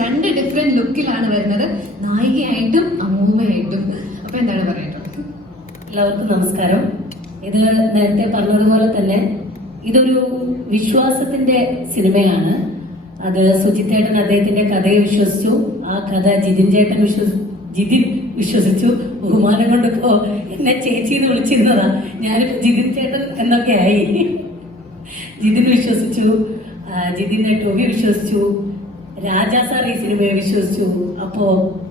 രണ്ട് ഡിഫറെന്റ് ലുക്കിലാണ് വരുന്നത്. നായികയായിട്ടും അമ്മൂമ്മയായിട്ടും. അപ്പൊ എന്താണ് പറയുന്നത് എല്ലാവർക്കും നമസ്കാരം. ഇത് നേരത്തെ പറഞ്ഞതുപോലെ തന്നെ ഇതൊരു വിശ്വാസത്തിന്റെ സിനിമയാണ്. അത് സുജിത്തേട്ടൻ അദ്ദേഹത്തിന്റെ കഥയെ വിശ്വസിച്ചു. ആ കഥ ജിതിൻ ചേട്ടൻ വിശ്വസി ജിതിൻ വിശ്വസിച്ചു. ബഹുമാനം കൊണ്ടിപ്പോ എന്നെ ചേച്ചി എന്ന് വിളിച്ചിരുന്നതാ. ഞാനിപ്പോ ജിതിൻ ചേട്ടൻ എന്നൊക്കെ ആയി. ജിതിൻ വിശ്വസിച്ചു. ജിതിനെ ടോബി വിശ്വസിച്ചു. രാജാ സാർ ഈ സിനിമയെ വിശ്വസിച്ചു. അപ്പോ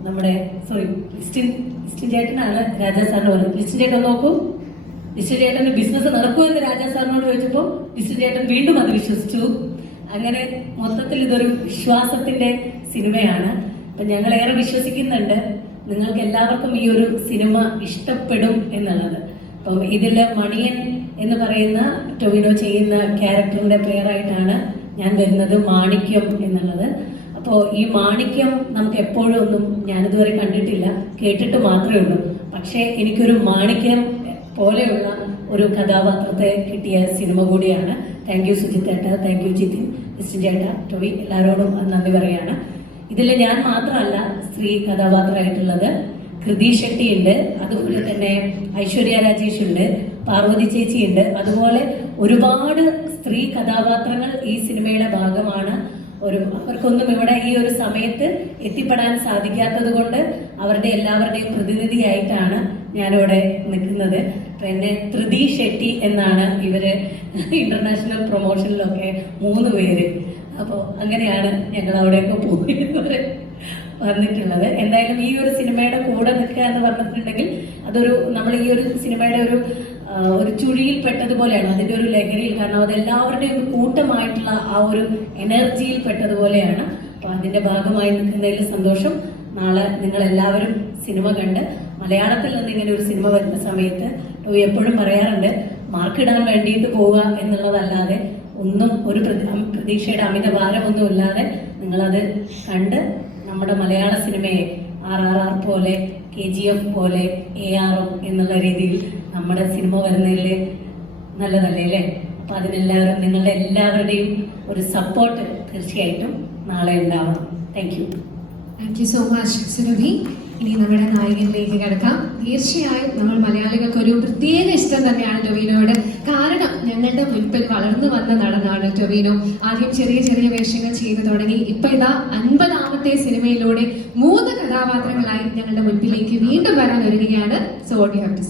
നമ്മുടെ സോറി ക്രിസ്റ്റിൻ ക്രിസ്റ്റിൻ ചേട്ടനാണ് രാജാ സാറിന് പറഞ്ഞത്. ക്രിസ്റ്റിൻ ചേട്ടൻ നോക്കൂ. ക്രിസ്റ്റിൻ ചേട്ടന് ബിസിനസ് നടക്കുമെന്ന് രാജാ സാറിനോട് ചോദിച്ചപ്പോൾ ക്രിസ്റ്റിൻ ചേട്ടൻ വീണ്ടും അത് വിശ്വസിച്ചു. അങ്ങനെ മൊത്തത്തിൽ ഇതൊരു വിശ്വാസത്തിന്റെ സിനിമയാണ്. അപ്പൊ ഞങ്ങൾ ഏറെ വിശ്വസിക്കുന്നുണ്ട്. നിങ്ങൾക്ക് എല്ലാവർക്കും ഈ ഒരു സിനിമ ഇഷ്ടപ്പെടും എന്നുള്ളത്. അപ്പം ഇതിൽ മണിയൻ എന്ന് പറയുന്ന ടൊവിനോ ചെയ്യുന്ന ക്യാരക്ടറിന്റെ പേരായിട്ടാണ് ഞാൻ വരുന്നത് മാണിക്യം എന്നുള്ളത്. അപ്പോൾ ഈ മാണിക്യം നമുക്ക് എപ്പോഴും ഒന്നും ഞാനിതുവരെ കണ്ടിട്ടില്ല. കേട്ടിട്ട് മാത്രമേ ഉള്ളൂ. പക്ഷേ എനിക്കൊരു മാണിക്യം പോലെയുള്ള ഒരു കഥാപാത്രത്തെ കിട്ടിയ സിനിമ കൂടിയാണ്. താങ്ക് യു സുജിത് ഏട്ട താങ്ക് യു ജിതിൻ. മിസ്റ്റർ ചേട്ട ടൊവി എല്ലാവരോടും നന്ദി പറയാണ്. ഇതിൽ ഞാൻ മാത്രമല്ല സ്ത്രീ കഥാപാത്രമായിട്ടുള്ളത്. കൃതി ഷെട്ടി ഉണ്ട് അതുപോലെ തന്നെ ഐശ്വര്യ രാജേഷ് ഉണ്ട് പാർവതി ചേച്ചി ഉണ്ട് അതുപോലെ ഒരുപാട് സ്ത്രീ കഥാപാത്രങ്ങൾ ഈ സിനിമയുടെ ഭാഗമാണ്. ഒരു അവർക്കൊന്നും ഇവിടെ ഈ ഒരു സമയത്ത് എത്തിപ്പെടാൻ സാധിക്കാത്തത് കൊണ്ട് അവരുടെ എല്ലാവരുടെയും പ്രതിനിധിയായിട്ടാണ് ഞാനിവിടെ നിൽക്കുന്നത്. പിന്നെ ത്രിതി ഷെട്ടി എന്നാണ് ഇവർ ഇന്റർനാഷണൽ പ്രൊമോഷനിലൊക്കെ മൂന്ന് പേര്. അപ്പോൾ അങ്ങനെയാണ് ഞങ്ങൾ അവിടെയൊക്കെ പോയി വന്നിട്ടുള്ളത് എന്തായാലും ഈ ഒരു സിനിമയുടെ കൂടെ നിൽക്കുക എന്ന് പറഞ്ഞിട്ടുണ്ടെങ്കിൽ അതൊരു നമ്മൾ ഈ ഒരു സിനിമയുടെ ഒരു ഒരു ചുഴിയിൽ പെട്ടതുപോലെയാണ്. അതിന്റെ ഒരു ലഹരിയിൽ കാരണം അത് എല്ലാവരുടെയും കൂട്ടമായിട്ടുള്ള ആ ഒരു എനർജിയിൽ പെട്ടതുപോലെയാണ്. അപ്പൊ അതിന്റെ ഭാഗമായി നിൽക്കുന്നതിൽ സന്തോഷം. നാളെ നിങ്ങൾ എല്ലാവരും സിനിമ കണ്ട് മലയാളത്തിൽ നിന്ന് ഇങ്ങനെ ഒരു സിനിമ വരുന്ന സമയത്ത് എപ്പോഴും പറയാറുണ്ട് മാർക്കിടാൻ വേണ്ടിയിട്ട് പോവുക എന്നുള്ളതല്ലാതെ ഒന്നും ഒരു പ്രതി- പ്രതീക്ഷയുടെ അമിത ഭാരമൊന്നും ഇല്ലാതെ നിങ്ങളത് കണ്ട് നമ്മുടെ മലയാള സിനിമയെ ആർ ആർ ആർ പോലെ കെ ജി എഫ് പോലെ എ ആർ ഒ എന്നുള്ള രീതിയിൽ നമ്മുടെ സിനിമ വരുന്നതിൽ നല്ലതല്ലേ അല്ലേ? അപ്പൊ അതിനെല്ലാവരും നിങ്ങളുടെ എല്ലാവരുടെയും ഒരു സപ്പോർട്ട് തീർച്ചയായിട്ടും നാളെ ഉണ്ടാവണം. Thank you thank you so much Surabhi ഇനി നമ്മുടെ നായകനിലേക്ക് കിടക്കാം. തീർച്ചയായും നമ്മൾ മലയാളികൾക്ക് ഒരു പ്രത്യേക ഇഷ്ടം തന്നെയാണ് ടൊവിനോയോട് നടനാണ് ടൊവിനോ ആദ്യം ചെറിയ ചെറിയ വേഷങ്ങൾ ചെയ്തു തുടങ്ങി. ഇപ്പൊ ഇതാ അൻപതാമത്തെ സിനിമയിലൂടെ മൂന്ന് കഥാപാത്രങ്ങളായി ഞങ്ങളുടെ മുൻപിലേക്ക് വീണ്ടും വരാൻ ഒരുങ്ങുകയാണ് സോ യു ഹാവ് ടു